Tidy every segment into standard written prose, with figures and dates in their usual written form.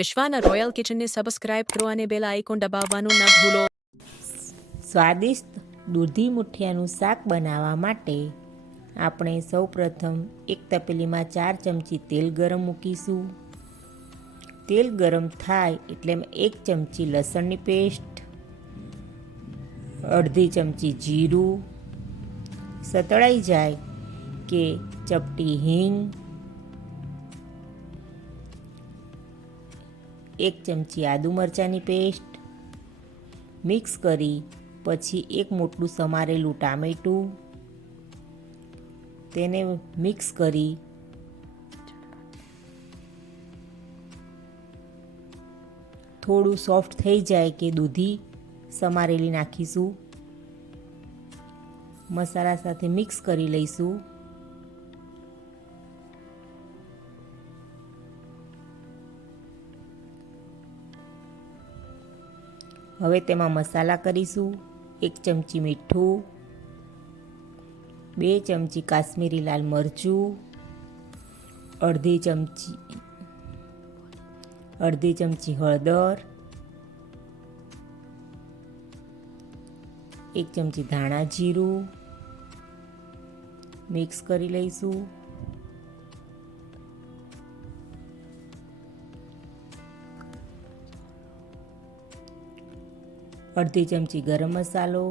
વિશ્વાના royal કિચનને subscribe કરો અને bell icon દબાવવાનું ન ભૂલો. સ્વાદિષ્ટ દૂધી મુઠિયાનું શાક બનાવવા માટે આપણે સૌપ્રથમ એક તપેલીમાં 4 ચમચી તેલ ગરમ મૂકીશું. તેલ ગરમ થાય એટલે 1 ચમચી લસણની પેસ્ટ, અડધી ચમચી જીરું, સતળાઈ જાય કે ચપટી હિંગ, 1 ચમચી આદુ મરચાંની પેસ્ટ મિક્સ કરી પછી એક મોટું સમારેલું ટામેટું તેને મિક્સ કરી થોડું સોફ્ટ થઈ જાય કે દૂધી સમારેલી નાખીશું. મસાલા સાથે મિક્સ કરી લઈશું. હવે તેમાં મસાલા કરીશું. 1 ચમચી મીઠું, 2 ચમચી કાશ્મીરી લાલ મરચું, અડધી ચમચી હળદર, 1 ચમચી ધાણા જીરું મિક્સ કરી લઈશું. અડધી ચમચી ગરમ મસાલો,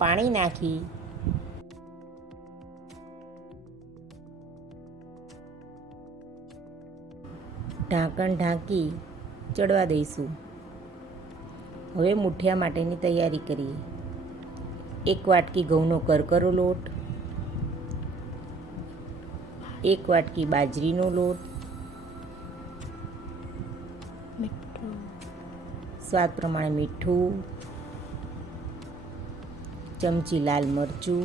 પાણી નાખી ઢાંકણ ઢાંકી ચડવા દઈશું. હવે મુઠિયા માટેની તૈયારી કરીએ. 1 વાટકી ઘઉંનો કરકરો લોટ, 1 વાટકી બાજરીનો લોટ, સ્વાદ પ્રમાણે મીઠું, ચમચી લાલ મરચું,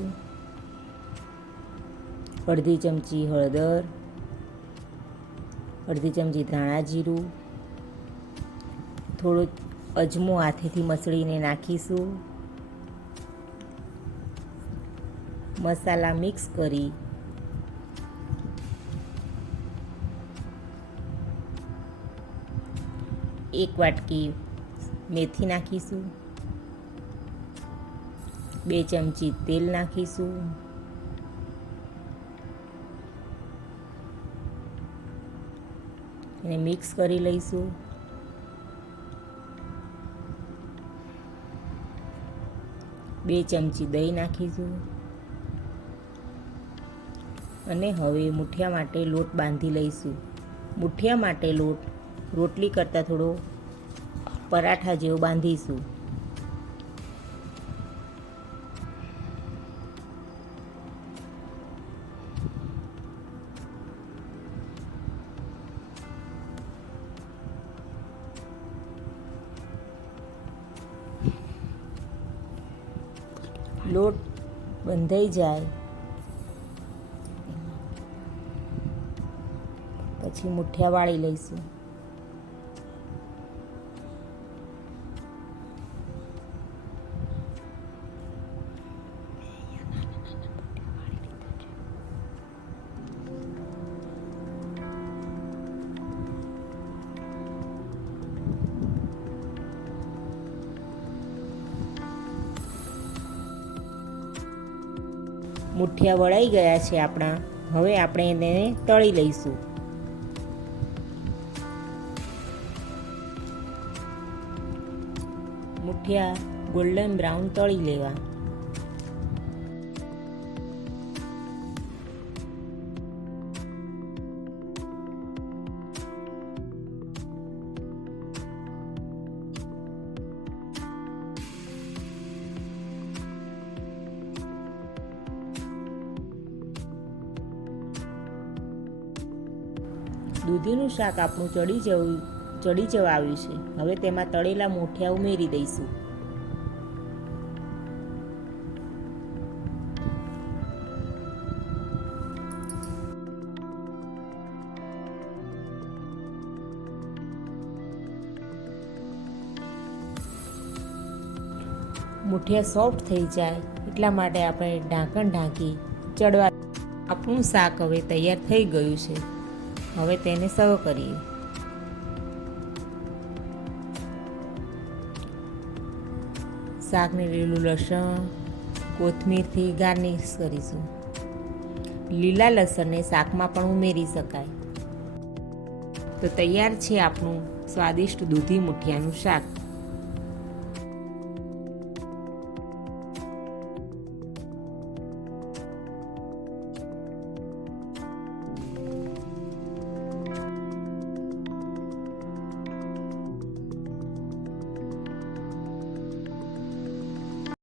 અડધી ચમચી હળદર, અડધી ચમચી ધાણા જીરું, થોડો અજમો હાથેથી મસળીને નાખીશું. મસાલા મિક્સ કરી એક વાટકી મેથી નાખીશું, 2 ચમચી તેલ નાખીશું, એને મિક્સ કરી લઈશું. બે ચમચી દહીં નાખીશું અને હવે મુઠિયા માટે લોટ બાંધી લઈશું. મુઠિયા માટે લોટ રોટલી કરતાં થોડો પરાઠા જેવો બાંધીશું. લોટ બંધાઈ જાય પછી મુઠિયા વાળી લઈશું. મુઠિયા વળાઈ ગયા છે આપણા. હવે આપણે એને તળી લઈશું. મુઠિયા ગોલ્ડન બ્રાઉન તળી લેવા. દૂધીનું શાક આપણું ચડી જવા આવ્યું છે. હવે તેમાં તળેલા મુઠિયા ઉમેરી દઈશું. મુઠિયા સોફ્ટ થઈ જાય એટલા માટે આપણે ઢાંકણ ઢાંકી ચડવા આપણું શાક હવે તૈયાર થઈ ગયું છે. હવે તેને સર્વ કરીએ. શાકને લીલું લસણ, કોથમીરથી ગાર્નિશ કરીશું. લીલા લસણને શાકમાં પણ ઉમેરી શકાય. તો તૈયાર છે આપણું સ્વાદિષ્ટ દૂધી મૂઠિયાનું શાક.